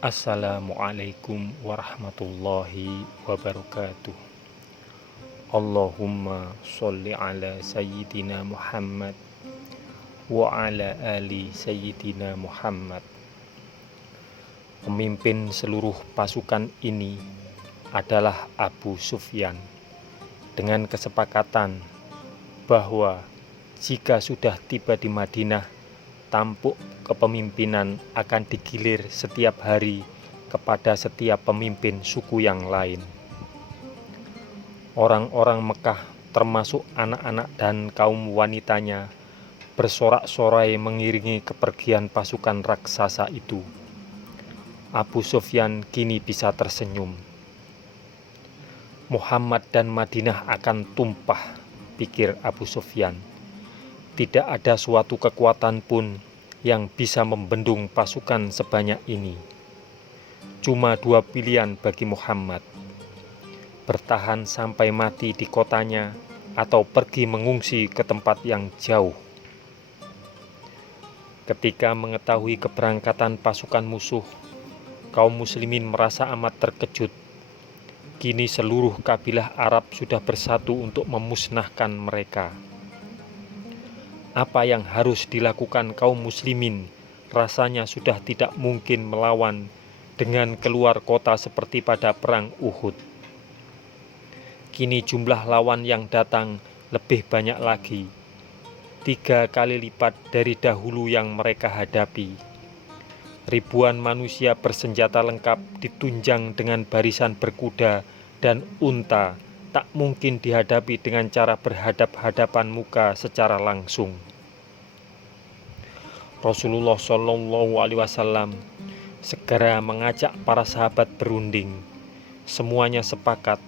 Assalamualaikum warahmatullahi wabarakatuh. Allahumma sholli ala sayyidina Muhammad wa ala ali sayyidina Muhammad. Pemimpin seluruh pasukan ini adalah Abu Sufyan, dengan kesepakatan bahwa jika sudah tiba di Madinah, tampuk kepemimpinan akan digilir setiap hari kepada setiap pemimpin suku yang lain. Orang-orang Mekah, termasuk anak-anak dan kaum wanitanya, bersorak-sorai mengiringi kepergian pasukan raksasa itu. Abu Sufyan kini bisa tersenyum. Muhammad dan Madinah akan tumpah, pikir Abu Sufyan. Tidak ada suatu kekuatan pun yang bisa membendung pasukan sebanyak ini. Cuma dua pilihan bagi Muhammad: bertahan sampai mati di kotanya atau pergi mengungsi ke tempat yang jauh. Ketika mengetahui keberangkatan pasukan musuh, kaum muslimin merasa amat terkejut. Kini seluruh kabilah Arab sudah bersatu untuk memusnahkan mereka. Apa yang harus dilakukan kaum muslimin rasanya sudah tidak mungkin melawan dengan keluar kota seperti pada perang Uhud. Kini jumlah lawan yang datang lebih banyak lagi, 3 kali lipat dari dahulu yang mereka hadapi. Ribuan manusia bersenjata lengkap ditunjang dengan barisan berkuda dan unta, tak mungkin dihadapi dengan cara berhadap-hadapan muka secara langsung. Rasulullah Shallallahu Alaihi Wasallam segera mengajak para sahabat berunding. Semuanya sepakat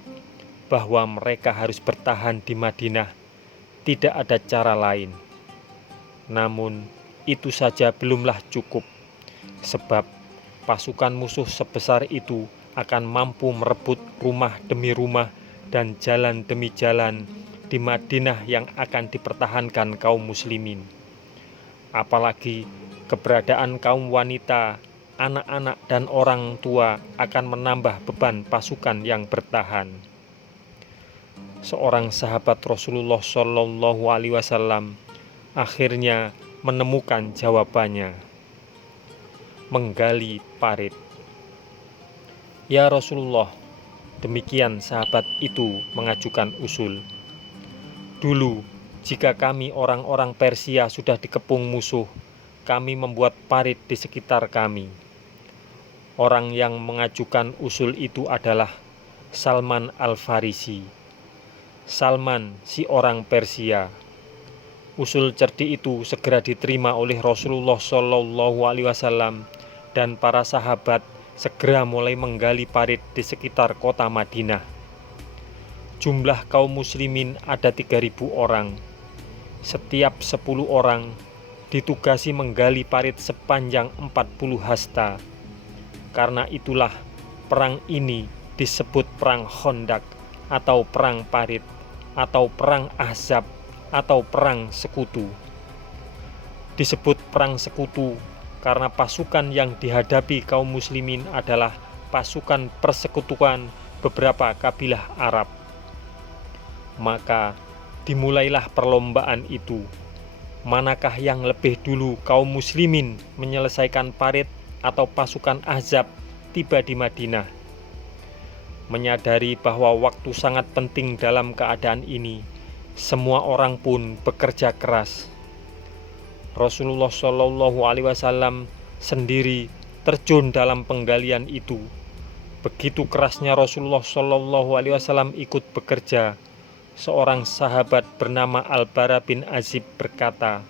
bahwa mereka harus bertahan di Madinah, tidak ada cara lain. Namun itu saja belumlah cukup, sebab pasukan musuh sebesar itu akan mampu merebut rumah demi rumah dan jalan demi jalan di Madinah yang akan dipertahankan kaum muslimin. Apalagi keberadaan kaum wanita, anak-anak dan orang tua akan menambah beban pasukan yang bertahan. Seorang sahabat Rasulullah Shallallahu Alaihi Wasallam akhirnya menemukan jawabannya. Menggali parit. Ya Rasulullah, demikian sahabat itu mengajukan usul. Dulu, jika kami orang-orang Persia sudah dikepung musuh, kami membuat parit di sekitar kami. Orang yang mengajukan usul itu adalah Salman Al-Farisi. Salman, si orang Persia. Usul cerdik itu segera diterima oleh Rasulullah Shallallahu Alaihi Wasallam dan para sahabat segera mulai menggali parit di sekitar kota Madinah. Jumlah kaum muslimin ada 3.000 orang. Setiap 10 orang ditugasi menggali parit sepanjang 40 hasta. Karena itulah perang ini disebut perang Khandaq atau perang parit atau perang Ahzab atau perang sekutu. Disebut perang sekutu karena pasukan yang dihadapi kaum muslimin adalah pasukan persekutuan beberapa kabilah Arab. Maka dimulailah perlombaan itu. Manakah yang lebih dulu kaum muslimin menyelesaikan parit atau pasukan Ahzab tiba di Madinah? Menyadari bahwa waktu sangat penting dalam keadaan ini, semua orang pun bekerja keras. Rasulullah Shallallahu Alaihi Wasallam sendiri terjun dalam penggalian itu. Begitu kerasnya Rasulullah Shallallahu Alaihi Wasallam ikut bekerja, seorang sahabat bernama Al-Bara bin Azib berkata,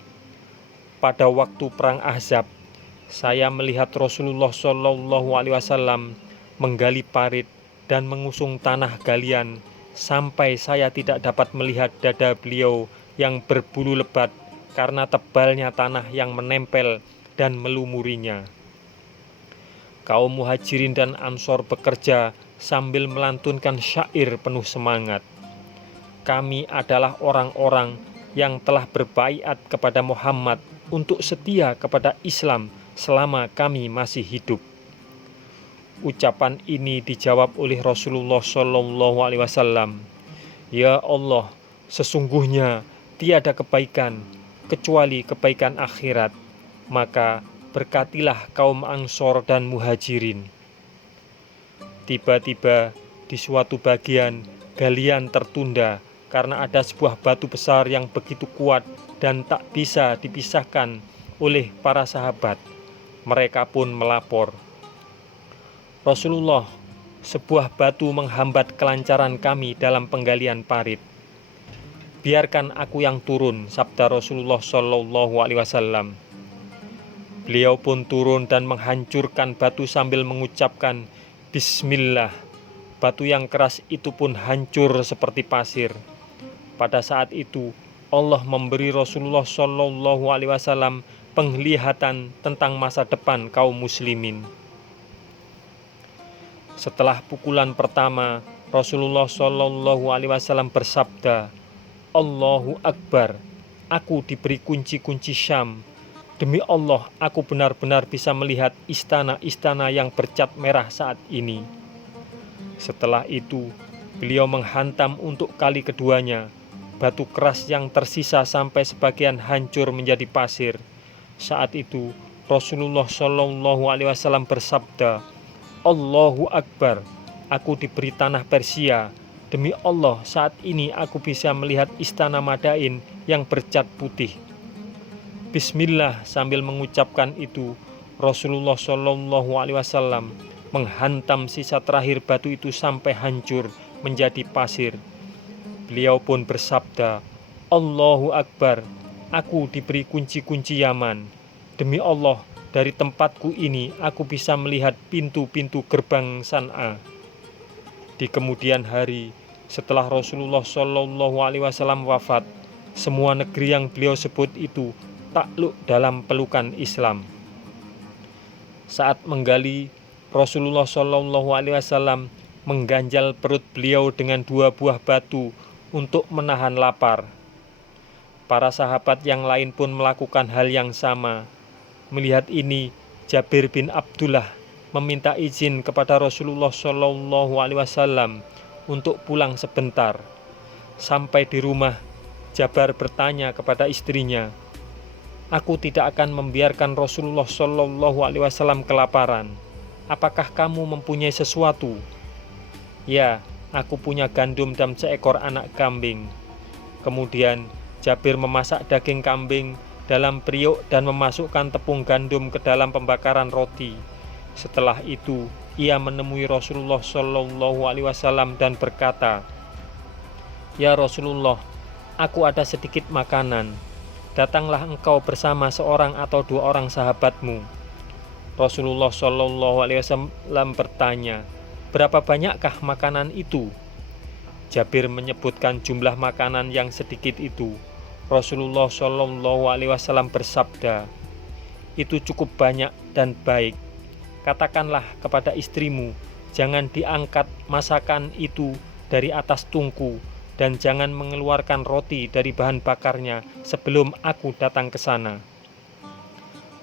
pada waktu perang Ahzab, saya melihat Rasulullah Shallallahu Alaihi Wasallam menggali parit dan mengusung tanah galian sampai saya tidak dapat melihat dada beliau yang berbulu lebat karena tebalnya tanah yang menempel dan melumurinya. Kaum Muhajirin dan Ansor bekerja sambil melantunkan syair penuh semangat. Kami adalah orang-orang yang telah berbaiat kepada Muhammad untuk setia kepada Islam selama kami masih hidup. Ucapan ini dijawab oleh Rasulullah Shallallahu Alaihi Wasallam. Ya Allah, sesungguhnya tiada kebaikan kecuali kebaikan akhirat. Maka berkatilah kaum Ansor dan Muhajirin. Tiba-tiba di suatu bagian galian tertunda karena ada sebuah batu besar yang begitu kuat dan tak bisa dipisahkan oleh para sahabat. Mereka pun melapor, Rasulullah, sebuah batu menghambat kelancaran kami dalam penggalian parit. Biarkan aku yang turun, sabda Rasulullah Shallallahu Alaihi Wasallam. Beliau pun turun dan menghancurkan batu sambil mengucapkan Bismillah. Batu yang keras itu pun hancur seperti pasir. Pada saat itu Allah memberi Rasulullah Shallallahu Alaihi Wasallam penglihatan tentang masa depan kaum muslimin. Setelah pukulan pertama, Rasulullah Shallallahu Alaihi Wasallam bersabda, Allahu Akbar, aku diberi kunci-kunci Syam. Demi Allah, aku benar-benar bisa melihat istana-istana yang bercat merah saat ini. Setelah itu, beliau menghantam untuk kali keduanya batu keras yang tersisa sampai sebagian hancur menjadi pasir. Saat itu, Rasulullah Shallallahu Alaihi Wasallam bersabda, Allahu Akbar, aku diberi tanah Persia. Demi Allah, saat ini aku bisa melihat istana Madain yang bercat putih. Bismillah, sambil mengucapkan itu, Rasulullah Shallallahu Alaihi Wasallam menghantam sisa terakhir batu itu sampai hancur menjadi pasir. Beliau pun bersabda, Allahu Akbar, aku diberi kunci-kunci Yaman. Demi Allah, dari tempatku ini aku bisa melihat pintu-pintu gerbang San'a. Di kemudian hari, setelah Rasulullah Shallallahu Alaihi Wasallam wafat, semua negeri yang beliau sebut itu takluk dalam pelukan Islam. Saat menggali, Rasulullah Shallallahu Alaihi Wasallam mengganjal perut beliau dengan 2 buah batu untuk menahan lapar. Para sahabat yang lain pun melakukan hal yang sama. Melihat ini, Jabir bin Abdullah meminta izin kepada Rasulullah Shallallahu Alaihi Wasallam untuk pulang sebentar. Sampai di rumah, Jabir bertanya kepada istrinya, Aku tidak akan membiarkan Rasulullah Shallallahu Alaihi Wasallam kelaparan. Apakah kamu mempunyai sesuatu? Ya, aku punya gandum dan seekor anak kambing. Kemudian Jabir memasak daging kambing dalam periuk dan memasukkan tepung gandum ke dalam pembakaran roti. Setelah itu, ia menemui Rasulullah Shallallahu Alaihi Wasallam dan berkata, Ya Rasulullah, aku ada sedikit makanan. Datanglah engkau bersama seorang atau 2 orang sahabatmu. Rasulullah Shallallahu Alaihi Wasallam bertanya, berapa banyakkah makanan itu? Jabir menyebutkan jumlah makanan yang sedikit itu. Rasulullah Shallallahu Alaihi Wasallam bersabda, itu cukup banyak dan baik. Katakanlah kepada istrimu, jangan diangkat masakan itu dari atas tungku dan jangan mengeluarkan roti dari bahan bakarnya sebelum aku datang ke sana.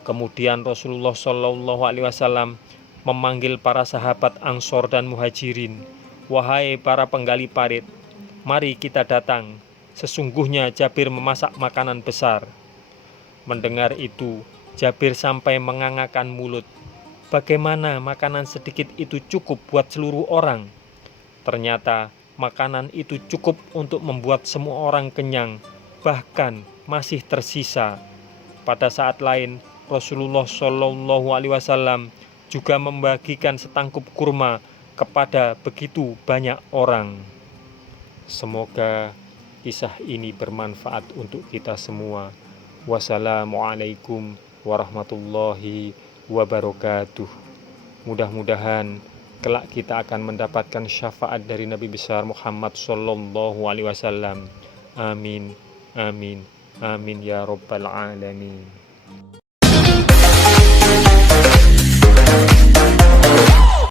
Kemudian Rasulullah Shallallahu Alaihi Wasallam memanggil para sahabat Ansor dan Muhajirin, wahai para penggali parit, mari kita datang. Sesungguhnya Jabir memasak makanan besar. Mendengar itu, Jabir sampai mengangakan mulut. Bagaimana makanan sedikit itu cukup buat seluruh orang? Ternyata makanan itu cukup untuk membuat semua orang kenyang, bahkan masih tersisa. Pada saat lain, Rasulullah Shallallahu Alaihi Wasallam juga membagikan setangkup kurma kepada begitu banyak orang. Semoga kisah ini bermanfaat untuk kita semua. Wassalamualaikum warahmatullahi wabarakatuh. Mudah-mudahan kelak kita akan mendapatkan syafaat dari Nabi besar Muhammad Sallallahu Alaihi Wasallam. Amin, amin, amin ya Rabbal Alamin.